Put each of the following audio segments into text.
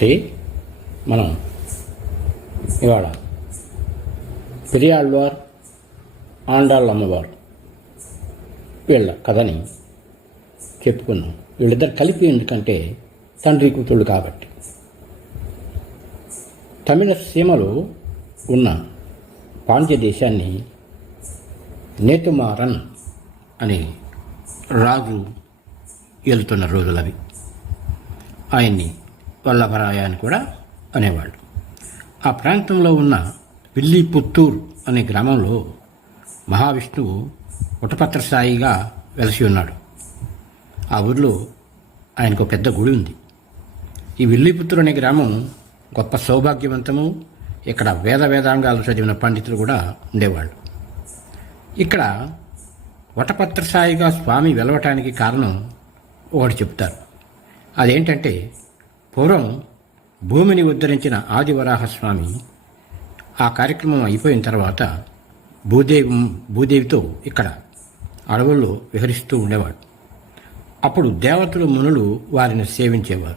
Stay మనం ఇవాళ పెరియాళ్ళవారు ఆండాళ్ళ అమ్మవారు వీళ్ళ కథని చెప్పుకున్నాం. వీళ్ళిద్దరు కలిపి ఎందుకంటే తండ్రి కూతుళ్ళు కాబట్టి. తమిళ సీమలో ఉన్న పాండ్య దేశాన్ని నేతుమారన్ అనే రాజు వెళ్తున్న రోజులవి. ఆయన్ని వల్లభరాయ అని కూడా అనేవాళ్ళు. ఆ ప్రాంతంలో ఉన్న విల్లిపుత్తూర్ అనే గ్రామంలో మహావిష్ణువు ఉటపత్ర సాయిగా వెలసి ఉన్నాడు. ఆ ఊరిలో ఆయనకు పెద్ద గుడి ఉంది. ఈ విల్లిపుత్తూరు అనే గ్రామం గొప్ప సౌభాగ్యవంతము ఇక్కడ వేద వేదాంగాలు చదివిన పండితులు కూడా ఉండేవాళ్ళు. ఇక్కడ వటపత్ర సాయిగా స్వామి వెలవటానికి కారణం ఒకటి చెప్తారు. అదేంటంటే పూర్వం భూమిని ఉద్ధరించిన ఆదివరాహ స్వామి ఆ కార్యక్రమం అయిపోయిన తర్వాత భూదేవి భూదేవితో ఇక్కడ అడవుల్లో విహరిస్తూ ఉండేవాడు. అప్పుడు దేవతలు మునులు వారిని సేవించేవారు.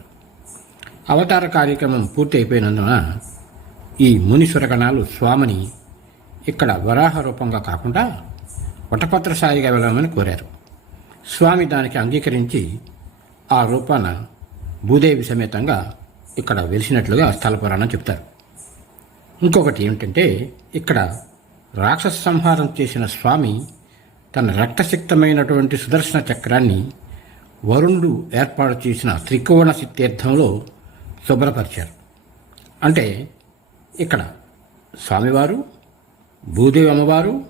అవతార కార్యక్రమం పూర్తి అయిపోయినందున ఈ ముని సురగణాలు స్వామిని ఇక్కడ వరాహ రూపంగా కాకుండా వటపత్రసాయిగా వెళ్ళమని కోరారు. స్వామి దానికి అంగీకరించి ఆ రూపాన భూదేవి సమేతంగా ఇక్కడ వెలిసినట్లుగా స్థల పురాణం చెప్తారు. ఇంకొకటి ఏమిటంటే ఇక్కడ రాక్షస సంహారం చేసిన స్వామి తన రక్తసిక్తమైనటువంటి సుదర్శన చక్రాన్ని వరుణుడు ఏర్పాటు చేసిన త్రికోణ తీర్థంలో శుభ్రపరిచారు. అంటే ఇక్కడ స్వామివారు భూదేవి అమ్మవారు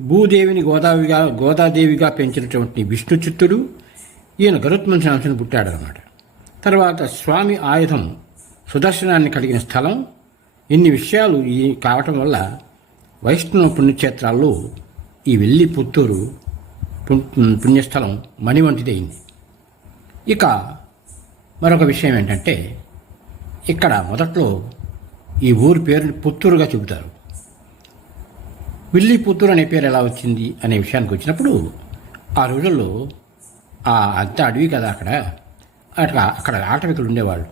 భూదేవిని గోదావిగా గోదాదేవిగా పెంచినటువంటి విష్ణు చిత్తుడు ఈయన గరుత్మంతుని అంశను పుట్టాడనమాట తర్వాత స్వామి ఆయుధం సుదర్శనాన్ని కలిగిన స్థలం. ఇన్ని విషయాలు ఈ కావటం వల్ల వైష్ణవ పుణ్యక్షేత్రాల్లో ఈ వెళ్ళి పుత్తూరు పుణ్యస్థలం మణి వంటిదైంది. ఇక మరొక విషయం ఏంటంటే ఇక్కడ మొదట్లో ఈ ఊరి పేరుని పుత్తూరుగా చెబుతారు. విల్లి పుత్తూరు అనే పేరు ఎలా వచ్చింది అనే విషయానికి వచ్చినప్పుడు ఆ రోజుల్లో ఆ అంత అడవి కదా అక్కడ. అక్కడ అక్కడ ఆటవికులు ఉండేవాళ్ళు.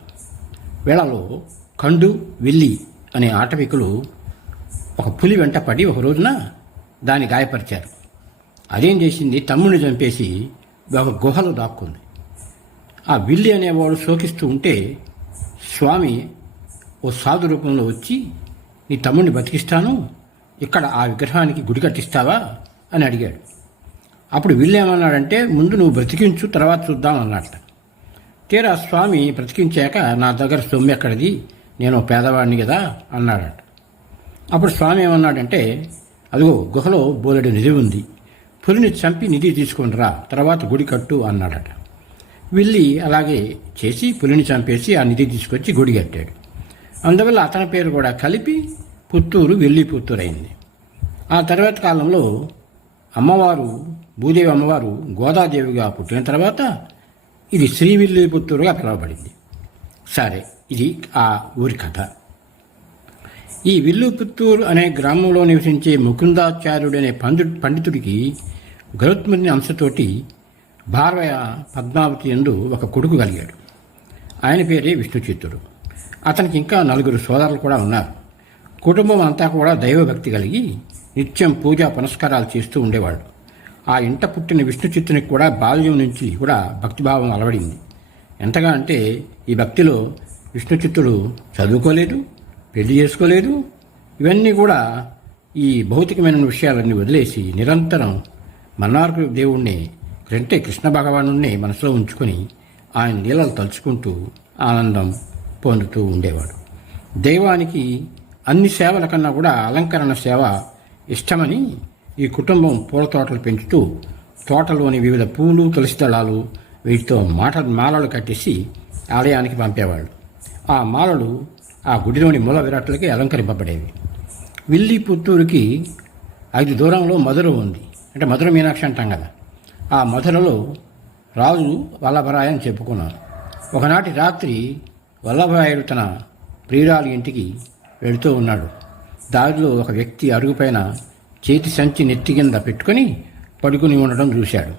వేళలో కండు విల్లి అనే ఆటవికులు ఒక పులి వెంట పడి ఒక రోజున దాన్ని గాయపరిచారు. అదేం చేసింది? తమ్ముడిని చంపేసి ఒక గుహలో దాక్కుంది. ఆ విల్లి అనేవాడు శోకిస్తూ ఉంటే స్వామి ఓ సాధు రూపంలో వచ్చి నీ తమ్ముడిని బతికిస్తాను ఇక్కడ ఆ విగ్రహానికి గుడి కట్టిస్తావా? అని అడిగాడు. అప్పుడు విల్లు ఏమన్నాడంటే ముందు నువ్వు బ్రతికించు తర్వాత చూద్దాం అన్నట్టు తీరా స్వామి బ్రతికించాక నా దగ్గర సొమ్ము ఎక్కడిది? నేను పేదవాడిని కదా అన్నాడట. అప్పుడు స్వామి ఏమన్నాడంటే అదిగో గుహలో బోలెడు నిధి ఉంది. పులిని చంపి నిధి తీసుకొని రా తర్వాత గుడి కట్టు అన్నాడట. వెళ్ళి అలాగే చేసి పులిని చంపేసి ఆ నిధి తీసుకొచ్చి గుడి కట్టాడు. అందువల్ల అతని పేరు కూడా కలిపి పుత్తూరు వెళ్ళి పుత్తూరు అయింది ఆ తర్వాత కాలంలో అమ్మవారు భూదేవి అమ్మవారు గోదాదేవిగా పుట్టిన తర్వాత ఇది శ్రీవిల్లిపుత్తూరుగా పిలువబడింది. సరే ఇది ఆ ఊరి కథ. ఈ విల్లుపుత్తూరు అనే గ్రామంలో నివసించే ముకుందాచార్యుడు అనే పండు పండితుడికి గరుత్ముని అంశతోటి భార్య పద్మావతి ఎందు ఒక కొడుకు కలిగాడు. ఆయన పేరే విష్ణుచిత్తుడు. అతనికి ఇంకా నలుగురు సోదరులు కూడా ఉన్నారు. కుటుంబం అంతా కూడా దైవభక్తి కలిగి నిత్యం పూజా పునస్కారాలు చేస్తూ ఉండేవాడు. ఆ ఇంట పుట్టిన విష్ణుచిత్తునికి కూడా బాల్యం నుంచి కూడా భక్తిభావం అలవడింది. ఎంతగా అంటే ఈ భక్తిలో విష్ణుచిత్తుడు చదువుకోలేదు పెళ్ళి చేసుకోలేదు ఇవన్నీ కూడా ఈ భౌతికమైన విషయాలన్నీ వదిలేసి నిరంతరం మన్నార్కు దేవుణ్ణి అంటే కృష్ణ భగవాను మనసులో ఉంచుకొని ఆయన లీలలు తలుచుకుంటూ ఆనందం పొందుతూ ఉండేవాడు. దైవానికి అన్ని సేవల కన్నా కూడా అలంకరణ సేవ ఇష్టమని ఈ కుటుంబం పూల తోటలు పెంచుతూ తోటలోని వివిధ పూలు తులసి దళాలు వీటితో మాట మాలలు కట్టేసి ఆలయానికి పంపేవాళ్ళు. ఆ మాలలు ఆ గుడిలోని మూల విరాట్లకి అలంకరింపబడేవి. విల్లి పుత్తూరుకి ఐదు దూరంలో మధుర ఉంది. అంటే మధుర మీనాక్షి అంటాం కదా. ఆ మధురలో రాజు వల్లభరాయ అని చెప్పుకున్నారు. ఒకనాటి రాత్రి వల్లభరాయుడు తన ప్రియురాలి ఇంటికి వెళుతూ ఉన్నాడు. దారిలో ఒక వ్యక్తి అరుగుపైన చేతి సంచి నెత్తి కింద పెట్టుకొని పడుకుని ఉండడం చూశాడు.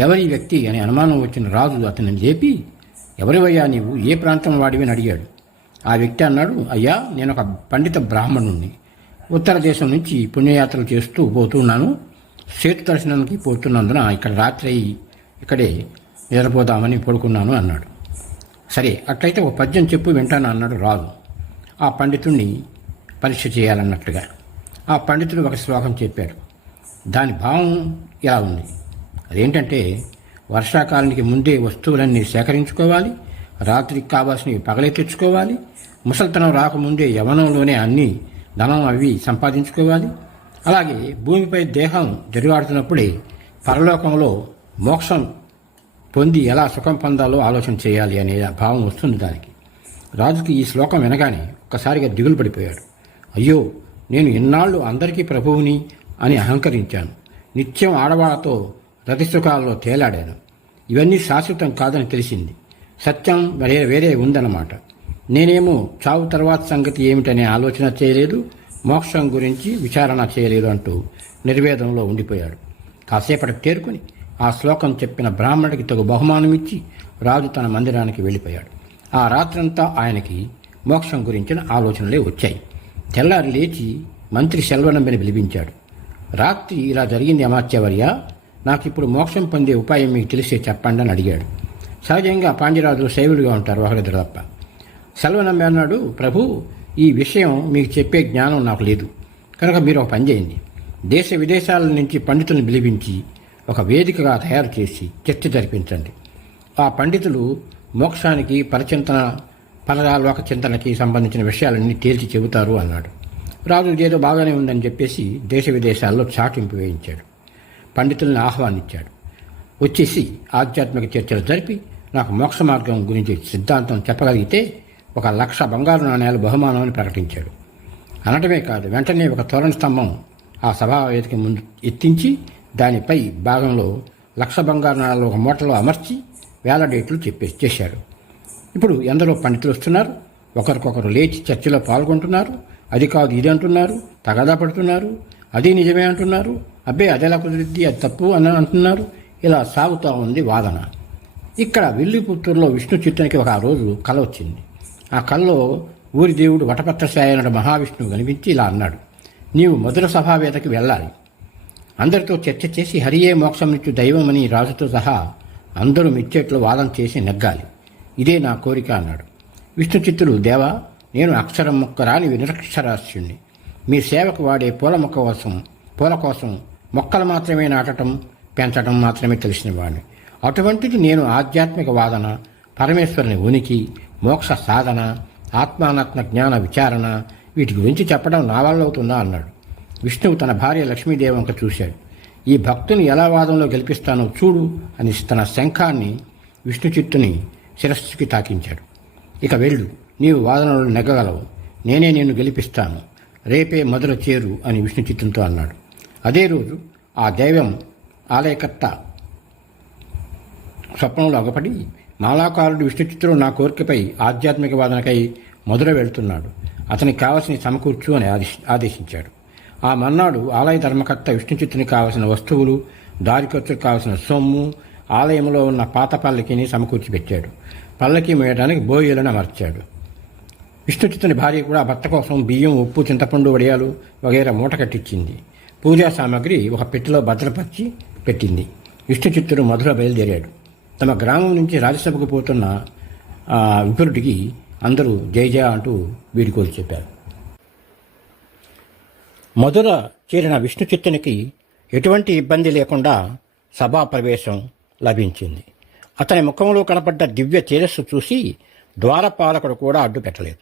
ఎవరి వ్యక్తి అని అనుమానం వచ్చిన రాజు అతనిని లేపి ఎవరివయ్యా నీవు? ఏ ప్రాంతం వాడివని అడిగాడు. ఆ వ్యక్తి అన్నాడు అయ్యా నేను ఒక పండిత బ్రాహ్మణుణ్ణి. ఉత్తర దేశం నుంచి పుణ్యయాత్రలు చేస్తూ పోతున్నాను. సేతు దర్శనానికి పోతున్నందున ఇక్కడ రాత్రి అయి ఇక్కడే నిద్రపోదామని పడుకున్నాను అన్నాడు. సరే అట్లయితే ఒక పద్యం చెప్పు వింటాను? అన్నాడు రాజు. ఆ పండితుణ్ణి పరీక్ష చేయాలన్నట్టుగా ఆ పండితుడు ఒక శ్లోకం చెప్పాడు. దాని భావం ఇలా ఉంది. అదేంటంటే వర్షాకాలానికి ముందే వస్తువులన్నీ సేకరించుకోవాలి రాత్రికి కావాల్సినవి పగలే తెచ్చుకోవాలి ముసలితనం రాకముందే యవనంలోనే అన్ని ధనం అవి సంపాదించుకోవాలి. అలాగే భూమిపై దేహం జరుగాడుతున్నప్పుడే పరలోకంలో మోక్షం పొంది ఎలా సుఖం పొందాలో ఆలోచన చేయాలి అనే భావం వస్తుంది దానికి. రాజుకి ఈ శ్లోకం వినగానే ఒక్కసారిగా దిగులు పడిపోయాడు. అయ్యో నేను ఇన్నాళ్ళు అందరికీ ప్రభువుని అని అహంకరించాను. నిత్యం ఆడవాళ్ళతో రతిసుఖాల్లో తేలాడాను. ఇవన్నీ శాశ్వతం కాదని తెలిసింది. సత్యం వేరే వేరే ఉందన్నమాట. నేనేమో చావు తర్వాత సంగతి ఏమిటనే ఆలోచన చేయలేదు మోక్షం గురించి విచారణ చేయలేదు అంటూ నిర్వేదంలో ఉండిపోయాడు. కాసేపటికి చేరుకుని ఆ శ్లోకం చెప్పిన బ్రాహ్మణుడికి తగు బహుమానం ఇచ్చి రాజు తన మందిరానికి వెళ్ళిపోయాడు. ఆ రాత్రంతా ఆయనకి మోక్షం గురించిన ఆలోచనలే వచ్చాయి. తెల్లారి లేచి మంత్రి సెల్వనంబిని పిలిపించాడు. రాత్రి ఇలా జరిగింది అమాత్యవర్య నాకు ఇప్పుడు మోక్షం పొందే ఉపాయం మీకు తెలిసే చెప్పండి అని అడిగాడు. సహజంగా పాండ్యరాజులు శైవుడిగా ఉంటారు ఒకరిద్దరు తప్ప. సెల్వనంబి అన్నాడు ప్రభు ఈ విషయం మీకు చెప్పే జ్ఞానం నాకు లేదు. కనుక మీరు ఒక పని చేయండి. దేశ విదేశాల నుంచి పండితులను పిలిపించి ఒక వేదికగా తయారు చేసి చర్చ జరిపించండి. ఆ పండితులు మోక్షానికి పరచింతన పరలోక చింతనకి సంబంధించిన విషయాలన్నీ తేల్చి చెబుతారు అన్నాడు. రాజు ఏదో బాగానే ఉందని చెప్పేసి దేశ విదేశాల్లో చాటింపు వేయించాడు. పండితుల్ని ఆహ్వానించాడు. వచ్చేసి ఆధ్యాత్మిక చర్చలు జరిపి నాకు మోక్ష మార్గం గురించి సిద్ధాంతం చెప్పగలిగితే ఒక లక్ష బంగారు నాణ్యాలు బహుమానమని ప్రకటించాడు. అనటమే కాదు వెంటనే ఒక తోరణ స్తంభం ఆ సభా వేదిక ముందు ఎత్తించి దానిపై భాగంలో లక్ష బంగారు నాణాలు ఒక మూటలో అమర్చి వేల డేట్లు చెప్పేసి చేశాడు ఇప్పుడు ఎందరో పండితులు వస్తున్నారు. ఒకరికొకరు లేచి చర్చలో పాల్గొంటున్నారు. అది కాదు ఇది అంటున్నారు. తగాదా పడుతున్నారు. అది నిజమే అంటున్నారు. అబ్బే అదెలా కుదిరిద్ది అది తప్పు అని అంటున్నారు. ఇలా సాగుతూ ఉంది వాదన. ఇక్కడ విల్లిపుత్తూరులో విష్ణు చిత్రానికి ఒక రోజు కళ వచ్చింది. ఆ కళలో ఊరి దేవుడు వటపత్రశాయనుడు మహావిష్ణువు కనిపించి ఇలా అన్నాడు. నీవు మధుర సభావేదకి వెళ్ళాలి. అందరితో చర్చ చేసి హరియే మోక్షం నుంచి దైవమని రాజుతో సహా అందరూ మిచ్చేట్లు వాదం చేసి నెగ్గాలి. ఇదే నా కోరిక అన్నాడు. విష్ణుచిత్తుడు దేవా నేను అక్షరం మొక్క రాని నిరక్షరాస్యుణ్ణి. మీ సేవకు వాడే పూల మొక్క కోసం పూల కోసం మొక్కలు మాత్రమే నాటడం పెంచడం మాత్రమే తెలిసిన వాడిని అటువంటిది నేను ఆధ్యాత్మిక వాదన పరమేశ్వరుని ఉనికి మోక్ష సాధన ఆత్మానాత్మ జ్ఞాన విచారణ వీటి గురించి చెప్పడం నా వల్ల అవుతుందా అన్నాడు. విష్ణువు తన భార్య లక్ష్మీదేవి వంక చూశాడు. ఈ భక్తుని ఎలా వాదంలో గెలిపిస్తానో చూడు అని తన శంఖాన్ని విష్ణు చిత్తుని శిరస్సుకి తాకించాడు. ఇక వెళ్ళు నీవు వాదనలు నెగ్గగలవు. నేనే నిన్ను గెలిపిస్తాను. రేపే మధుర చేరు అని విష్ణు చిత్తంతో అన్నాడు. అదే రోజు ఆ దైవం ఆలయకర్త స్వప్నంలో అగపడి మాలాకారుడు విష్ణుచిత్రుడు నా కోరికపై ఆధ్యాత్మిక వాదనకై మధుర వెళ్తున్నాడు. అతనికి కావలసిన సమకూర్చు అని ఆదేశించాడు. ఆ మన్నాడు ఆలయ ధర్మకర్త విష్ణుచిత్తునికి కావలసిన వస్తువులు దారి ఖర్చుకు కావలసిన సొమ్ము ఆలయంలో ఉన్న పాత పల్లకిని సమకూర్చి పెట్టాడు. పల్లకి మేయడానికి బోయలను అమర్చాడు. విష్ణుచిత్తుని భార్య కూడా భర్త కోసం బియ్యం ఉప్పు చింతపండు వడియాలు వగైరా మూట కట్టించింది పూజా సామాగ్రి ఒక పెట్టెలో భద్రపరిచి పెట్టింది. విష్ణుచిత్తుడు మధుర బయలుదేరాడు. తమ గ్రామం నుంచి రాజ్యసభకు పోతున్న విపురుడికి అందరూ జయ జయ అంటూ వీడుకోలు చెప్పారు. మధుర చేరిన విష్ణుచిత్తునికి ఎటువంటి ఇబ్బంది లేకుండా సభా ప్రవేశం లభించింది. అతని ముఖంలో కనపడ్డ దివ్య తేజస్సు చూసి ద్వారపాలకుడు కూడా అడ్డు పెట్టలేదు.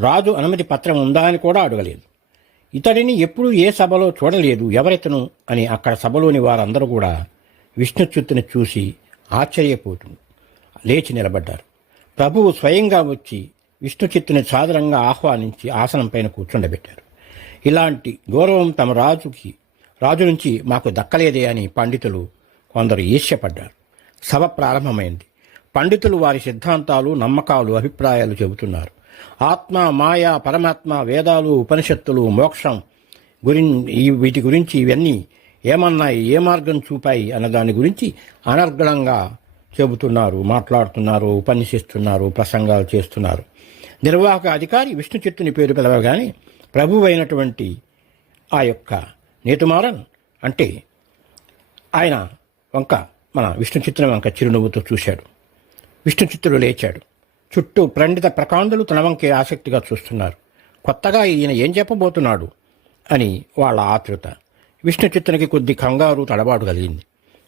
రాజు అనుమతి పత్రం ఉందా అని కూడా అడగలేదు. ఇతడిని ఎప్పుడూ ఏ సభలో చూడలేదు ఎవరెతను అని అక్కడ సభలోని వారందరూ కూడా విష్ణుచ్యుత్తుని చూసి ఆశ్చర్యపోతూ లేచి నిలబడ్డారు. ప్రభువు స్వయంగా వచ్చి విష్ణుచిత్తుని సాదరంగా ఆహ్వానించి ఆసనంపైన కూర్చుండబెట్టారు. ఇలాంటి గౌరవం తమ రాజుకి రాజు నుంచి మాకు దక్కలేదే అని పండితులు కొందరు ఈర్ష్యపడ్డారు. సభ ప్రారంభమైంది. పండితులు వారి సిద్ధాంతాలు నమ్మకాలు అభిప్రాయాలు చెబుతున్నారు. ఆత్మ మాయ పరమాత్మ వేదాలు ఉపనిషత్తులు మోక్షం గురి వీటి గురించి ఇవన్నీ ఏమన్నాయి ఏ మార్గం చూపాయి అన్న దాని గురించి అనర్గళంగా చెబుతున్నారు మాట్లాడుతున్నారు ఉపన్యసిస్తున్నారు ప్రసంగాలు చేస్తున్నారు. నిర్వాహక అధికారి విష్ణు చెట్టుని పేరు పిలవగానే ప్రభు అయినటువంటి ఆ యొక్క నేతుమారన్ అంటే ఆయన వంక మన విష్ణు చిత్రం వంక చిరునవ్వుతో చూశాడు. విష్ణు చిత్తుడు లేచాడు. చుట్టూ పండిత ప్రకాండులు తన వంకే ఆసక్తిగా చూస్తున్నారు. కొత్తగా ఈయన ఏం చెప్పబోతున్నాడు? అని వాళ్ళ ఆతృత విష్ణు చిత్తునికి కొద్ది కంగారు తడబాటు కలిగింది.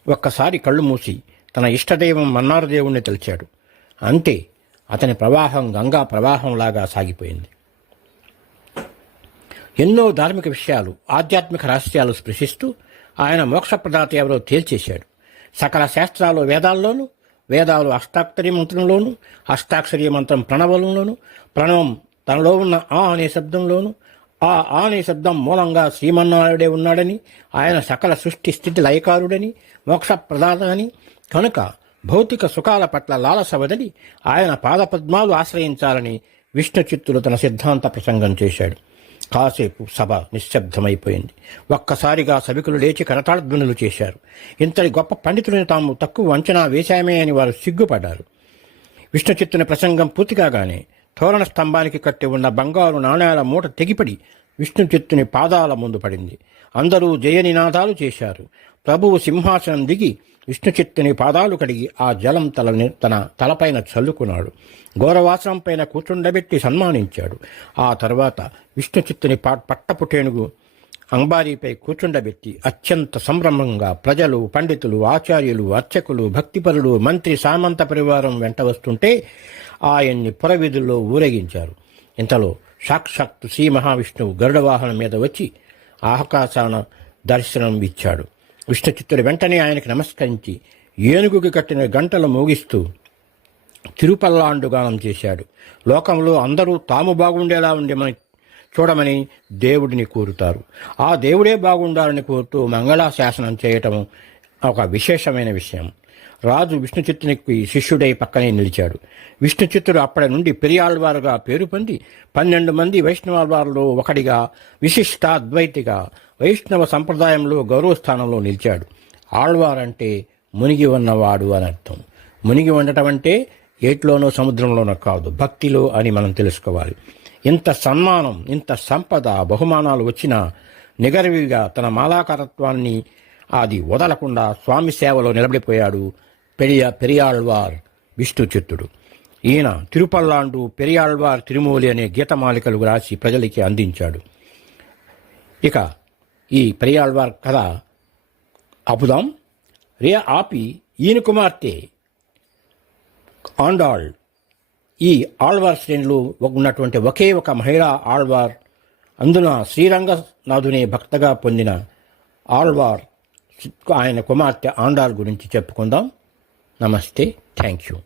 ఒక్కసారి కళ్ళు మూసి తన ఇష్టదైవం మన్నార దేవుణ్ణి తెలిచాడు. అంతే అతని ప్రవాహం గంగా ప్రవాహంలాగా సాగిపోయింది. ఎన్నో ధార్మిక విషయాలు ఆధ్యాత్మిక రహస్యాలు స్పృశిస్తూ ఆయన మోక్షప్రదాత ఎవరో తేల్చేశాడు. సకల శాస్త్రాలు వేదాల్లోనూ వేదాలు అష్టాక్షరి మంత్రంలోను అష్టాక్షరి మంత్రం ప్రణవంలోను ప్రణవం తనలో ఉన్న ఆ అనే శబ్దంలోను ఆ ఆ అనే శబ్దం మూలంగా శ్రీమన్నారాయుడే ఉన్నాడని ఆయన సకల సృష్టి స్థితి లయకారుడని మోక్షప్రదాత అని కనుక భౌతిక సుఖాల పట్ల లాలస వదిలి ఆయన పాదపద్మాలు ఆశ్రయించాలని విష్ణు చిత్తులు తన సిద్ధాంత ప్రసంగం చేశాడు. కాసేపు సభ నిశ్శబ్దమైపోయింది. ఒక్కసారిగా సభికులు లేచి కరతాళధ్వనులు చేశారు. ఇంతటి గొప్ప పండితులను తాము తక్కువ అంచనా వేశామే అని వారు సిగ్గుపడ్డారు. విష్ణుచిత్తుని ప్రసంగం పూర్తికాగానే తోరణ స్తంభానికి కట్టి ఉన్న బంగారు నాణేల మూట తెగిపడి విష్ణుచిత్తుని పాదాల ముందు పడింది. అందరూ జయనినాదాలు చేశారు. ప్రభువు సింహాసనం దిగి విష్ణుచిత్తుని పాదాలు కడిగి ఆ జలం తలని తన తలపైన చల్లుకున్నాడు. ఘోరవాసనం పైన కూర్చుండబెట్టి సన్మానించాడు. ఆ తర్వాత విష్ణుచిత్తుని పా పట్టపుటేనుగు అంబారీపై కూర్చుండబెట్టి అత్యంత సంభ్రమంగా ప్రజలు పండితులు ఆచార్యులు అర్చకులు భక్తిపరులు మంత్రి సామంత పరివారం వెంట వస్తుంటే ఆయన్ని పురవీధుల్లో ఊరేగించారు. ఇంతలో సాక్షాత్తు శ్రీ మహావిష్ణువు గరుడవాహనం మీద వచ్చి ఆకాశాన దర్శనం ఇచ్చాడు విష్ణుచిత్తుడు వెంటనే ఆయనకి నమస్కరించి ఏనుగుకి కట్టిన గంటలు మోగిస్తూ తిరుపల్లాండుగానం చేశాడు. లోకంలో అందరూ తాము బాగుండేలా ఉండేమని చూడమని దేవుడిని కోరుతారు. ఆ దేవుడే బాగుండాలని కోరుతూ మంగళాశాసనం చేయటం ఒక విశేషమైన విషయం. రాజు విష్ణుచిత్తునికి శిష్యుడై పక్కనే నిలిచాడు. విష్ణుచిత్తుడు అప్పటి నుండి పెరియాళ్వారుగా పేరు పొంది పన్నెండు మంది వైష్ణవాళ్వారులో ఒకడిగా విశిష్ట అద్వైతిగా వైష్ణవ సంప్రదాయంలో గౌరవస్థానంలో నిలిచాడు. ఆళ్వారంటే మునిగి ఉన్నవాడు అని అర్థం. మునిగి ఉండటం అంటే ఏట్లోనో సముద్రంలోనో కాదు భక్తిలో అని మనం తెలుసుకోవాలి. ఇంత సన్మానం ఇంత సంపద బహుమానాలు వచ్చినా నిగరవిగా తన మాలాకారత్వాన్ని అది వదలకుండా స్వామి సేవలో నిలబడిపోయాడు పెరియ పెరియాళ్వార్ విష్ణు చిత్తుడు ఈయన తిరుపల్లాండు పెరియాళ్వార్ తిరుమూలి అనే గీతమాలికలు రాసి ప్రజలకి అందించాడు. ఇక ఈ పెరియాళ్వార్ కథ ఆపుదాం. రే ఆపి ఈయన కుమార్తె ఆండాళ్ ఈ ఆళ్వార్ శ్రేణులు ఉన్నటువంటి ఒకే ఒక మహిళా ఆళ్వార్ అందున శ్రీరంగనాథునే భక్తగా పొందిన ఆళ్వార్ ఆయన కుమార్తె ఆండాల్ గురించి చెప్పుకుందాం. Namaste. Thank you.